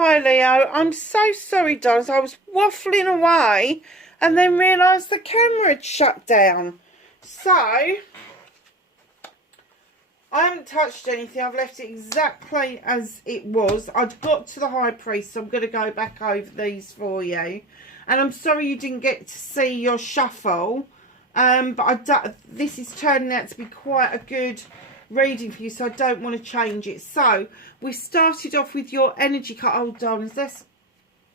Hi Leo, I'm so sorry darling, I was waffling away and then realised the camera had shut down. So, I haven't touched anything, I've left it exactly as it was. I'd got to the high priest, so I'm going to go back over these for you. And I'm sorry you didn't get to see your shuffle, but this is turning out to be quite a good reading for you, so I don't want to change it. So we started off with your energy card. Oh darlings, let's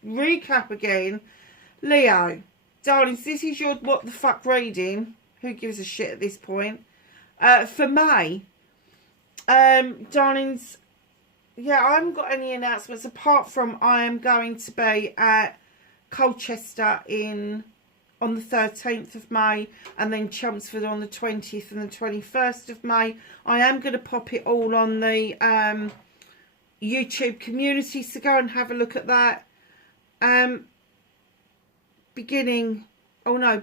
recap again. Leo, darlings, this is your what the fuck reading. Who gives a shit at this point? For May, darlings, yeah, I haven't got any announcements apart from I am going to be at Colchester on the 13th of May, and then Chelmsford on the 20th and the 21st of May. I am going to pop it all on the YouTube community, so go and have a look at that.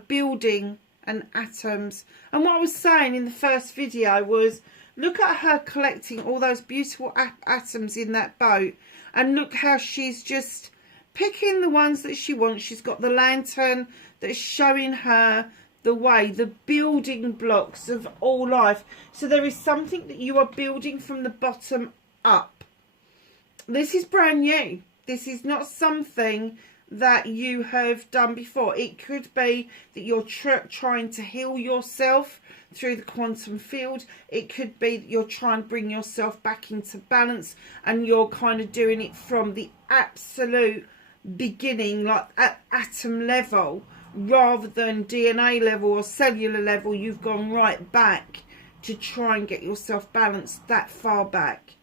Building and atoms. And what I was saying in the first video was, look at her collecting all those beautiful atoms in that boat, and look how she's just picking the ones that she wants. She's got the lantern that's showing her the way, the building blocks of all life. So there is something that you are building from the bottom up. This is brand new. This is not something that you have done before. It could be that you're trying to heal yourself through the quantum field. It could be that you're trying to bring yourself back into balance, and you're kind of doing it from the absolute beginning, like at atom level, rather than DNA level or cellular level. You've gone right back to try and get yourself balanced that far back.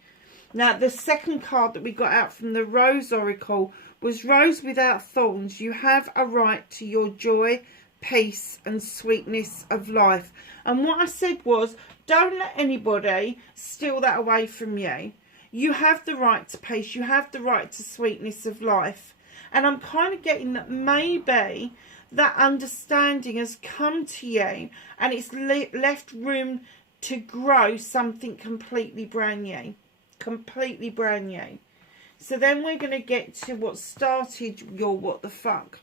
Now, the second card that we got out from the Rose Oracle was Rose Without Thorns. You have a right to your joy, peace and sweetness of life. And what I said was, don't let anybody steal that away from you. You have the right to peace. You have the right to sweetness of life. And I'm kind of getting that maybe that understanding has come to you, and it's left room to grow something completely brand new. Completely brand new. So then we're going to get to what started your what the fuck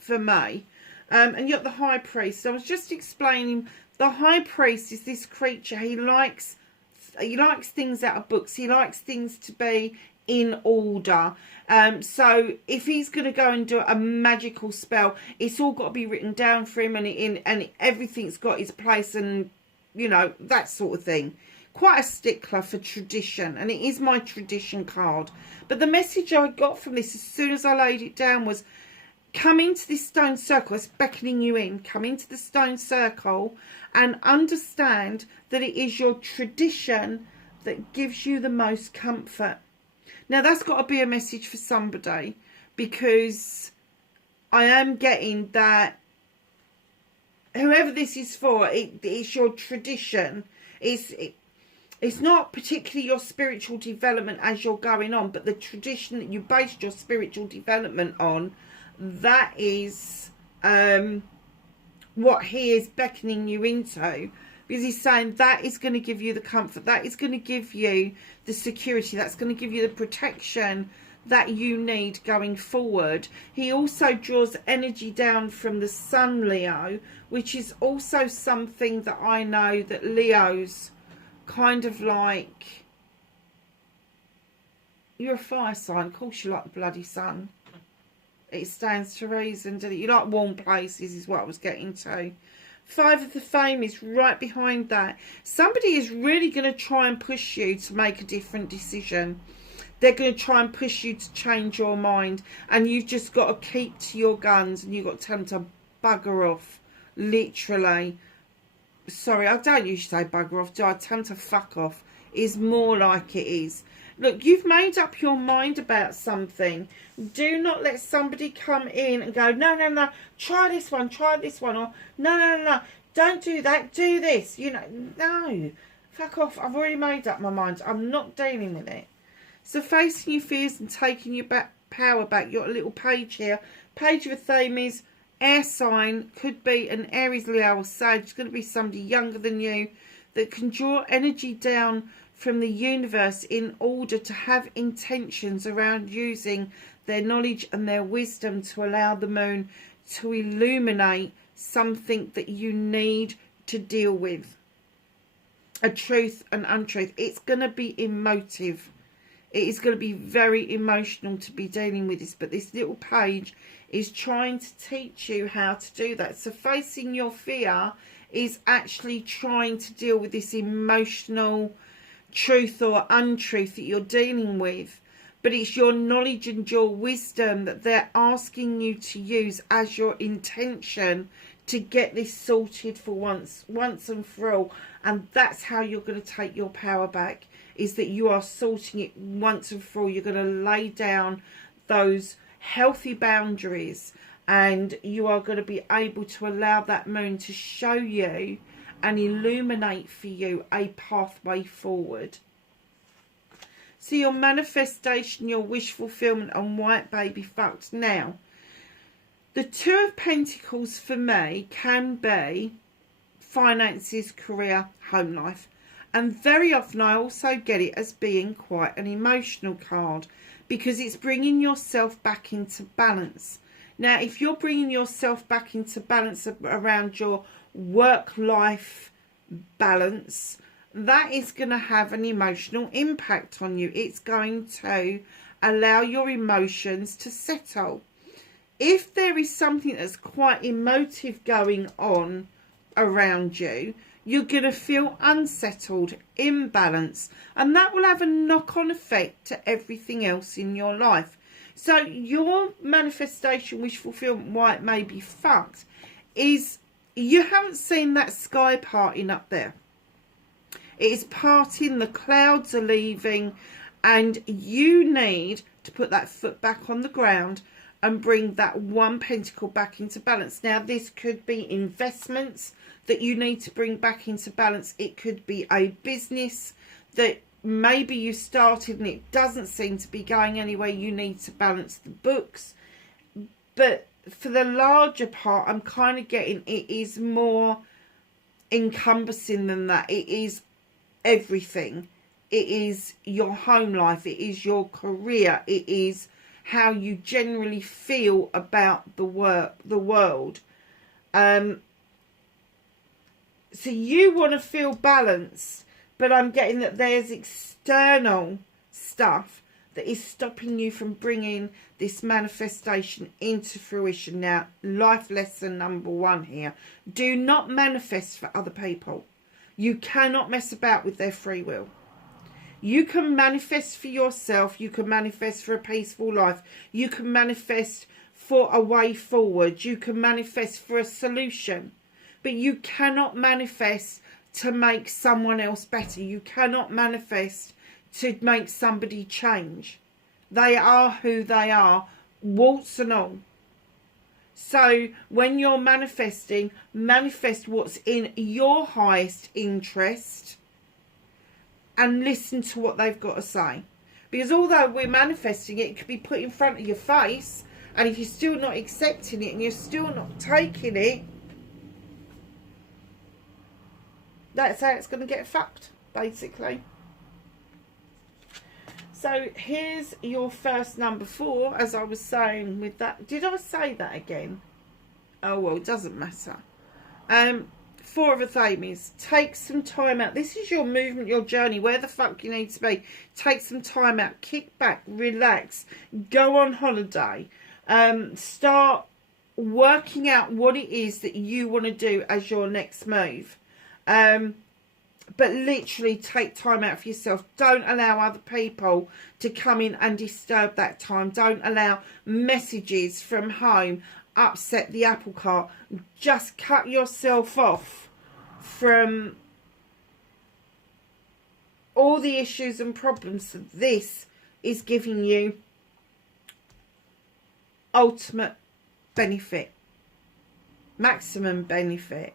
for May. And you're the High Priest. So I was just explaining, the High Priest is this creature. He likes things out of books. He likes things to be in order. So if he's going to go and do a magical spell, it's all got to be written down for him, and everything's got its place, and you know, that sort of thing. Quite a stickler for tradition, and it is my tradition card. But the message I got from this as soon as I laid it down was, come into this stone circle. It's beckoning you in. Come into the stone circle and understand that it is your tradition that gives you the most comfort. Now, that's got to be a message for somebody, because I am getting that whoever this is for, it's your tradition. It's not particularly your spiritual development as you're going on, but the tradition that you based your spiritual development on, that is what he is beckoning you into. Because he's saying that is going to give you the comfort, that is going to give you the security, that's going to give you the protection that you need going forward. He also draws energy down from the sun, Leo, which is also something that I know that Leo's kind of like. You're a fire sign, of course you like the bloody sun. It stands to reason, doesn't it? You like warm places is what I was getting to. Five of the Fame is right behind that. Somebody is really going to try and push you to make a different decision. They're going to try and push you to change your mind, and you've just got to keep to your guns, and you've got to tell them to bugger off. Literally. Sorry, I don't usually say bugger off, do I? Tell them to fuck off. Is more like it is. Look, you've made up your mind about something. Do not let somebody come in and go, no, no, no, try this one, or no, no, no, don't do that, do this. You know, no, fuck off. I've already made up my mind. I'm not dealing with it. So facing your fears and taking your power back. You've got a little page here. Page of a theme is air sign. Could be an Aries, Leo or Sage. It's going to be somebody younger than you. that can draw energy down from the universe in order to have intentions around using their knowledge and their wisdom to allow the moon to illuminate something that you need to deal with. A truth and untruth. It's going to be emotive. It is going to be very emotional to be dealing with this. But this little page is trying to teach you how to do that. So facing your fear is actually trying to deal with this emotional truth or untruth that you're dealing with. But it's your knowledge and your wisdom that they're asking you to use as your intention to get this sorted for once and for all. And that's how you're going to take your power back, is that you are sorting it once and for all. You're going to lay down those healthy boundaries, and you are going to be able to allow that moon to show you and illuminate for you a pathway forward. So your manifestation, your wish fulfillment, and white baby fucked. Now, the Two of Pentacles for me can be finances, career, home life. And very often I also get it as being quite an emotional card, because it's bringing yourself back into balance. Now, if you're bringing yourself back into balance around your work-life balance, that is going to have an emotional impact on you. It's going to allow your emotions to settle. If there is something that's quite emotive going on around you, you're going to feel unsettled, imbalanced, and that will have a knock-on effect to everything else in your life. So your manifestation, wish fulfillment, why it may be fucked, is you haven't seen that sky parting up there. It is parting, the clouds are leaving, and you need to put that foot back on the ground and bring that one pentacle back into balance. Now, this could be investments that you need to bring back into balance. It could be a business that maybe you started and it doesn't seem to be going anywhere. You need to balance the books. But for the larger part, I'm kind of getting it is more encompassing than that. It is everything. It is your home life. It is your career. It is how you generally feel about the world. So you want to feel balanced, but I'm getting that there's external stuff that is stopping you from bringing this manifestation into fruition. Now, life lesson number one here. Do not manifest for other people. You cannot mess about with their free will. You can manifest for yourself. You can manifest for a peaceful life. You can manifest for a way forward. You can manifest for a solution. But you cannot manifest to make someone else better. You cannot manifest to make somebody change. They are who they are, warts and all. So when you're manifesting, manifest what's in your highest interest and listen to what they've got to say. Because although we're manifesting it, it could be put in front of your face, and if you're still not accepting it and you're still not taking it, that's how it's going to get fucked, basically. So here's your first number 4, as I was saying with that. Did I say that again? Oh, well, it doesn't matter. 4 of a Thames. Take some time out. This is your movement, your journey, where the fuck you need to be. Take some time out. Kick back. Relax. Go on holiday. Start working out what it is that you want to do as your next move. But literally take time out for yourself. Don't allow other people to come in and disturb that time. Don't allow messages from home upset the apple cart. Just cut yourself off from all the issues and problems that this is giving you ultimate benefit, maximum benefit.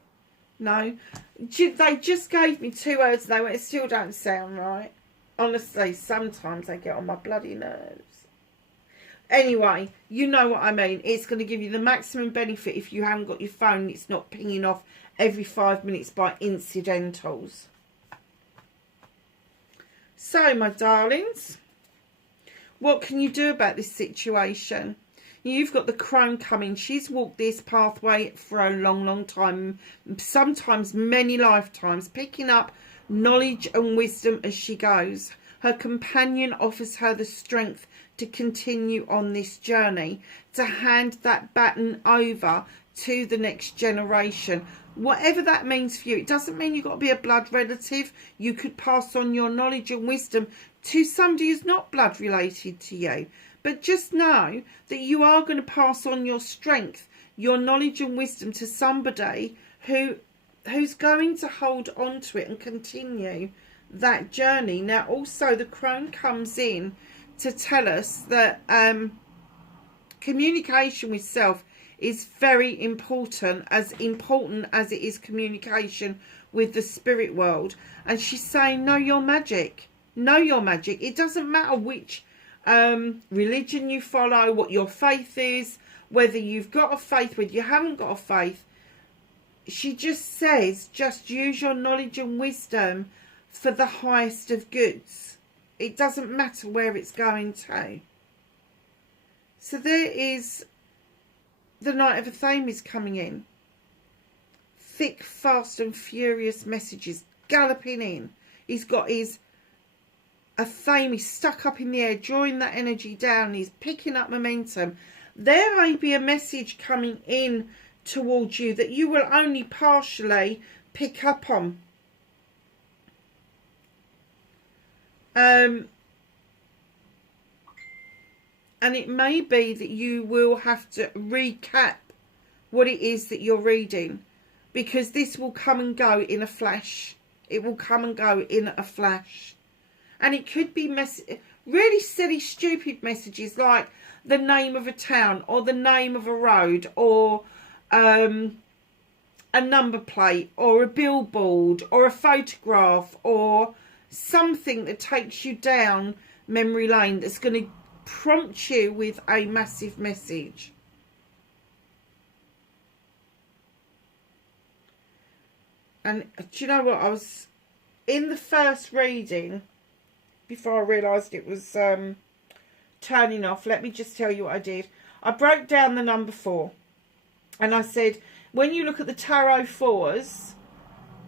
No, they just gave me 2 words and they went, it still don't sound right. Honestly, sometimes they get on my bloody nerves. Anyway, you know what I mean. It's going to give you the maximum benefit if you haven't got your phone. It's not pinging off every 5 minutes by incidentals. So, my darlings, what can you do about this situation? You've got the crone coming. She's walked this pathway for a long, long time, sometimes many lifetimes, picking up knowledge and wisdom as she goes. Her companion offers her the strength to continue on this journey, to hand that baton over to the next generation. Whatever that means for you. It doesn't mean you've got to be a blood relative. You could pass on your knowledge and wisdom to somebody who's not blood related to you. But just know that you are going to pass on your strength, your knowledge and wisdom to somebody who's going to hold on to it and continue that journey. Now, also, the crone comes in to tell us that communication with self is very important as it is communication with the spirit world. And she's saying, know your magic. Know your magic. It doesn't matter which religion you follow, what your faith is, whether you've got a faith, whether you haven't got a faith. She just says, just use your knowledge and wisdom for the highest of goods. It doesn't matter where it's going to. So there is the Knight of Athames coming in. Thick, fast and furious messages galloping in. He's got his Athames stuck up in the air, drawing that energy down. He's picking up momentum. There may be a message coming in towards you that you will only partially pick up on. And it may be that you will have to recap what it is that you're reading, because this will come and go in a flash. It will come and go in a flash. And it could be really silly, stupid messages like the name of a town or the name of a road or a number plate or a billboard or a photograph or something that takes you down memory lane that's going to prompt you with a massive message. And do you know what? I was in the first reading, before I realised it was turning off, let me just tell you what I did. I broke down the number 4. And I said, when you look at the Tarot 4s,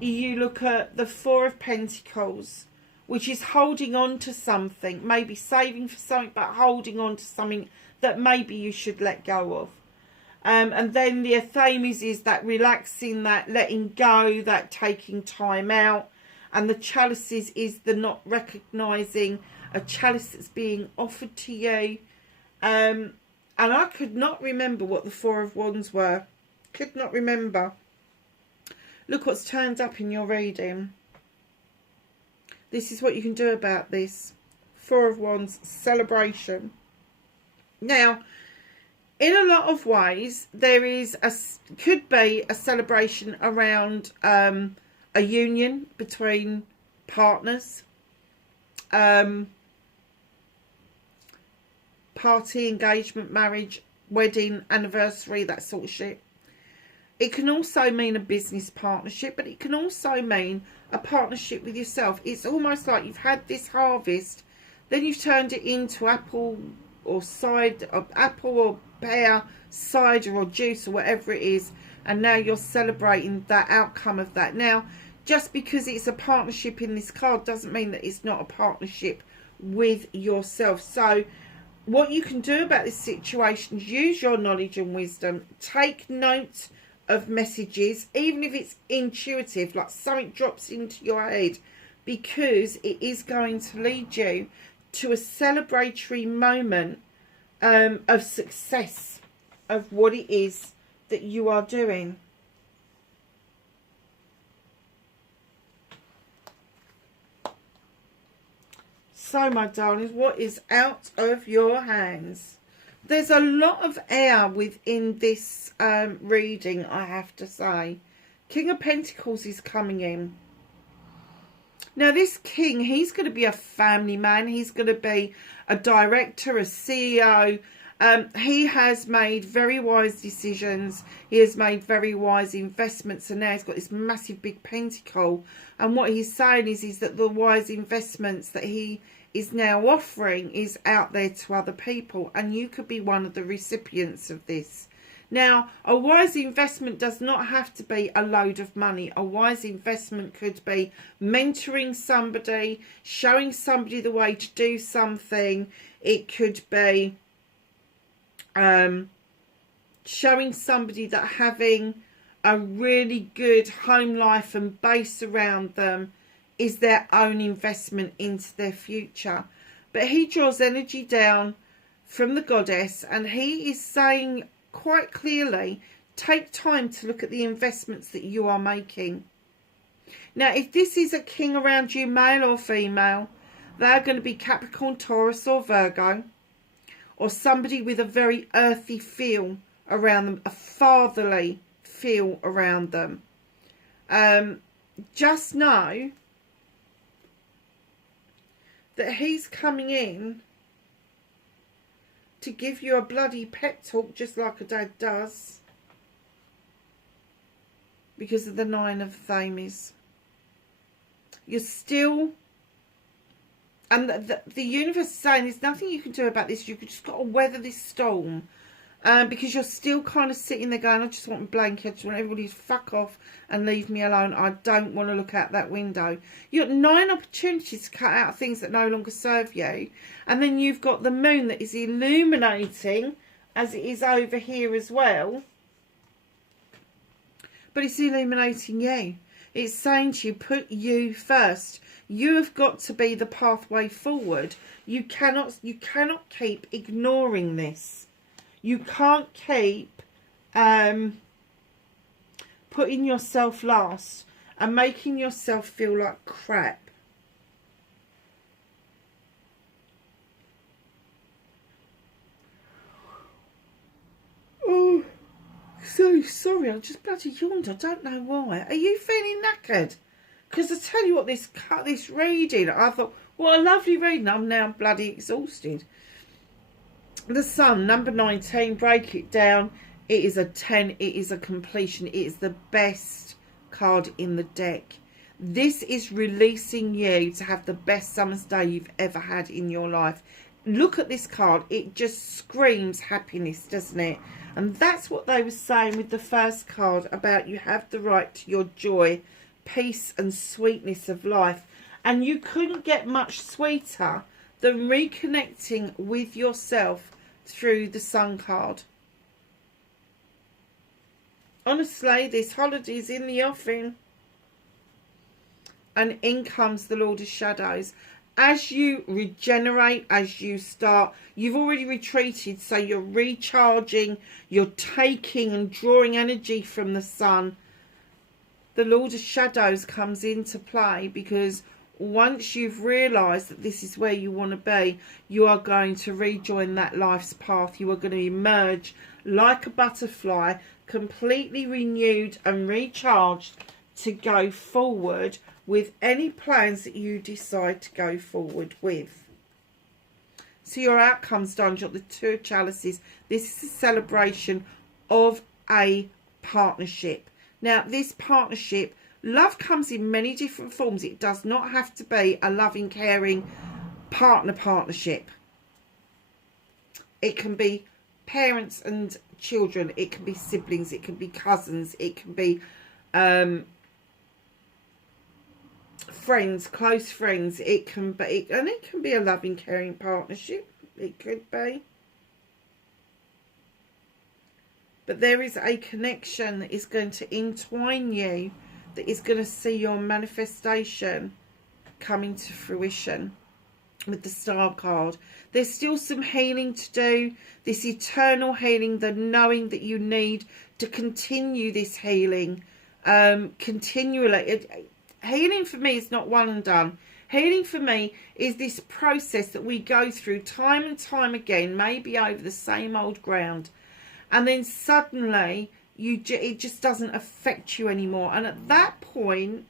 you look at the 4 of Pentacles, which is holding on to something, maybe saving for something, but holding on to something that maybe you should let go of. And then the Athames is that relaxing, that letting go, that taking time out. And the chalices is the not recognising a chalice that's being offered to you. And I could not remember what the 4 of Wands were. Could not remember. Look what's turned up in your reading. This is what you can do about this. 4 of Wands, celebration. Now, in a lot of ways, there is could be a celebration around a union between partners, party, engagement, marriage, wedding, anniversary, that sort of shit. It can also mean a business partnership, but it can also mean a partnership with yourself. It's almost like you've had this harvest, then you've turned it into apple or pear, cider or juice or whatever it is, and now you're celebrating that outcome of that. Now, just because it's a partnership in this card doesn't mean that it's not a partnership with yourself. So what you can do about this situation is use your knowledge and wisdom. Take note of messages, even if it's intuitive, like something drops into your head, because it is going to lead you to a celebratory moment of success of what it is that you are doing. So, my darlings, what is out of your hands? There's a lot of air within this reading, I have to say. King of Pentacles is coming in. Now, this king, he's going to be a family man. He's going to be a director, a CEO, He has made very wise decisions. He has made very wise investments, and now he's got this massive big pentacle. And what he's saying is that the wise investments that he is now offering is out there to other people, and you could be one of the recipients of this. Now, a wise investment does not have to be a load of money. A wise investment could be mentoring somebody, showing somebody the way to do something. It could be showing somebody that having a really good home life and base around them is their own investment into their future. But he draws energy down from the goddess, and he is saying quite clearly, take time to look at the investments that you are making. Now, if this is a king around you, male or female, they're going to be Capricorn, Taurus or Virgo, or somebody with a very earthy feel around them, a fatherly feel around them. Just know that he's coming in to give you a bloody pep talk, just like a dad does, because of the 9 of Thames. You're still, and the universe is saying there's nothing you can do about this. You just got to weather this storm, because you're still kind of sitting there going, I just want a blanket, I just want everybody to fuck off and leave me alone. I don't want to look out that window. You've got 9 opportunities to cut out things that no longer serve you. And then you've got the moon that is illuminating, as it is over here as well. But it's illuminating you. It's saying to you, put you first. You have got to be the pathway forward. You cannot keep ignoring this. You can't keep putting yourself last and making yourself feel like crap. Oh, so sorry, I just bloody yawned. I don't know why. Are you feeling knackered? Because I tell you what, this reading, I thought, what a lovely reading. I'm now bloody exhausted. The Sun, number 19, break it down. It is a 10. It is a completion. It is the best card in the deck. This is releasing you to have the best summer's day you've ever had in your life. Look at this card. It just screams happiness, doesn't it? And that's what they were saying with the first card about you have the right to your joy, peace and sweetness of life. And you couldn't get much sweeter than reconnecting with yourself through the Sun card. Honestly, this holiday's in the offing. And in comes the Lord of Shadows. As you regenerate, as you start, you've already retreated, so you're recharging, you're taking and drawing energy from the Sun. The Lord of Shadows comes into play, because once you've realised that this is where you want to be, you are going to rejoin that life's path. You are going to emerge like a butterfly, completely renewed and recharged to go forward with any plans that you decide to go forward with. So your outcome's done. You've got the 2 of Chalices. This is a celebration of a partnership. Now, this partnership, love comes in many different forms. It does not have to be a loving, caring partnership. It can be parents and children. It can be siblings. It can be cousins. It can be friends, close friends. It can be, and it can be a loving, caring partnership. It could be. But there is a connection that is going to entwine you, that is going to see your manifestation coming to fruition with the Star card. There's still some healing to do. This eternal healing, the knowing that you need to continue this healing continually. Healing for me is not one and done. Healing for me is this process that we go through time and time again, maybe over the same old ground. And then suddenly it just doesn't affect you anymore. And at that point,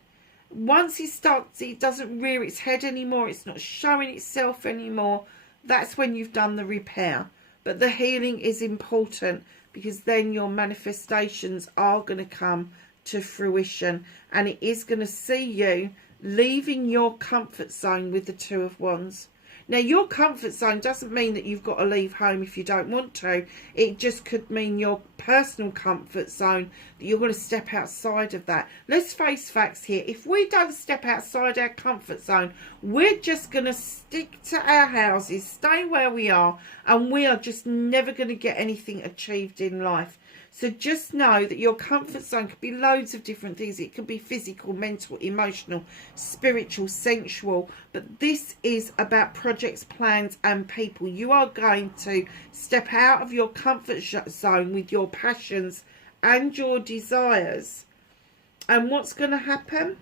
once it doesn't rear its head anymore, it's not showing itself anymore, that's when you've done the repair. But the healing is important, because then your manifestations are going to come to fruition, and it is going to see you leaving your comfort zone with the Two of Wands. Now, your comfort zone doesn't mean that you've got to leave home if you don't want to. It just could mean your personal comfort zone, that you're going to step outside of that. Let's face facts here. If we don't step outside our comfort zone, we're just going to stick to our houses, stay where we are, and we are just never going to get anything achieved in life. So just know that your comfort zone could be loads of different things. It could be physical, mental, emotional, spiritual, sensual. But this is about projects, plans and people. You are going to step out of your comfort zone with your passions and your desires. And what's going to happen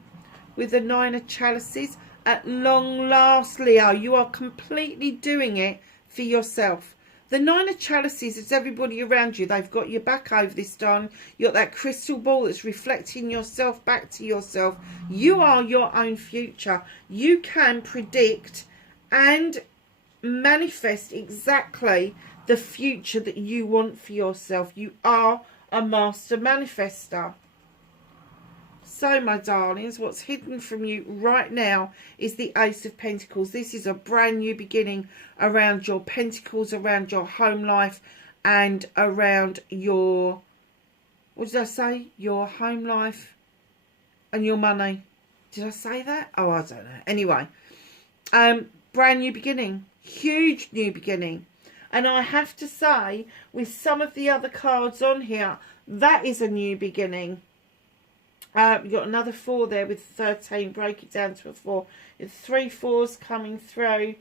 with the Nine of Chalices? At long last, Leo, you are completely doing it for yourself. The Nine of Chalices is everybody around you. They've got your back over this, darling. You've got that crystal ball that's reflecting yourself back to yourself. You are your own future. You can predict and manifest exactly the future that you want for yourself. You are a master manifester. So, my darlings, what's hidden from you right now is the Ace of Pentacles. This is a brand new beginning around your pentacles, around your home life, and around your, what did I say? Your home life and your money. Did I say that? Oh, I don't know. Anyway, brand new beginning. Huge new beginning. And I have to say, with some of the other cards on here, that is a new beginning. You've got another 4 there with 13. Break it down to a 4. It's 3 4s coming through.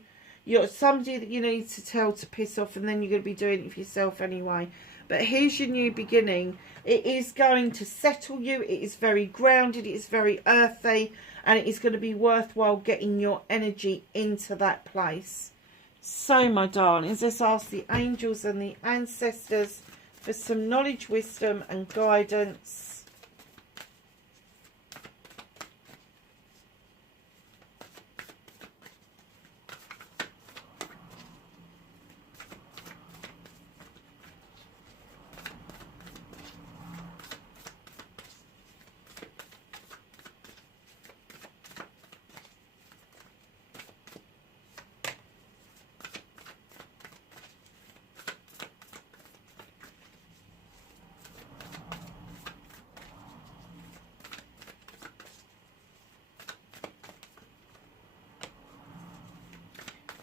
You've got somebody that you need to tell to piss off, and then you're going to be doing it for yourself anyway. But here's your new beginning. It is going to settle you. It is very grounded. It is very earthy. And it is going to be worthwhile getting your energy into that place. So, my darlings, let's ask the angels and the ancestors for some knowledge, wisdom and guidance.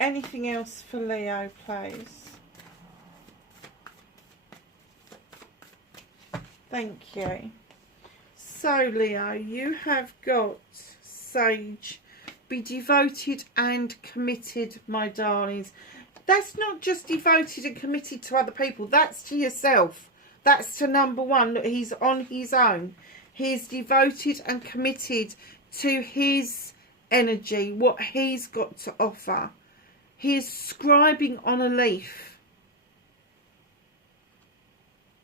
Anything else for Leo, please? Thank you. So, Leo, you have got Sage. Be devoted and committed, my darlings. That's not just devoted and committed to other people. That's to yourself. That's to number one. Look, he's on his own. He's devoted and committed to his energy, what he's got to offer. He is scribing on a leaf.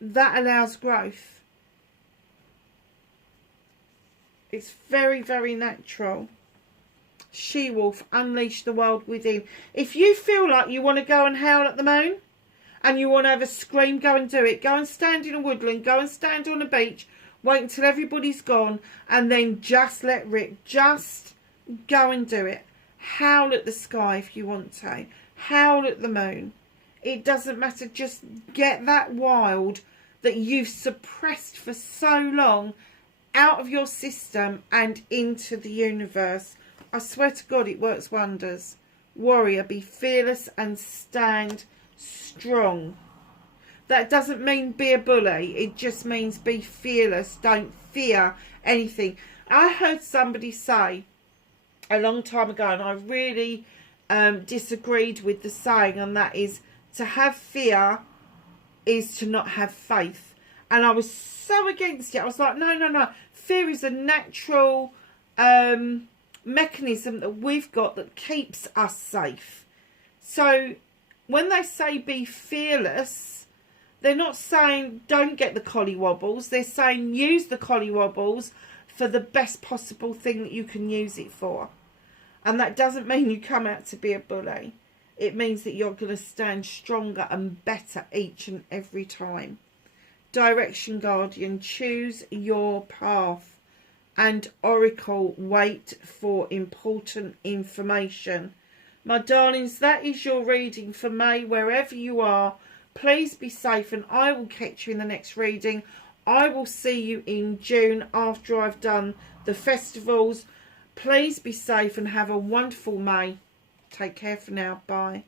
That allows growth. It's very, very natural. She-wolf, unleash the world within. If you feel like you want to go and howl at the moon and you want to have a scream, go and do it. Go and stand in a woodland. Go and stand on a beach. Wait until everybody's gone and then just let rip. Just go and do it. Howl at the sky if you want to. Howl at the moon. It doesn't matter. Just get that wild that you've suppressed for so long out of your system and into the universe. I swear to God, it works wonders. Warrior, be fearless and stand strong. That doesn't mean be a bully. It just means be fearless. Don't fear anything. I heard somebody say a long time ago, and I really disagreed with the saying, and that is, to have fear is to not have faith. And I was so against it. I was like, no. Fear is a natural mechanism that we've got that keeps us safe. So when they say be fearless, they're not saying don't get the collywobbles. They're saying use the collywobbles for the best possible thing that you can use it for. And that doesn't mean you come out to be a bully. it means that you're going to stand stronger and better each and every time. Direction Guardian, choose your path. And Oracle, wait for important information. My darlings, that is your reading for May. Wherever you are, please be safe, and I will catch you in the next reading. I will see you in June after I've done the festivals. Please be safe and have a wonderful May. Take care for now. Bye.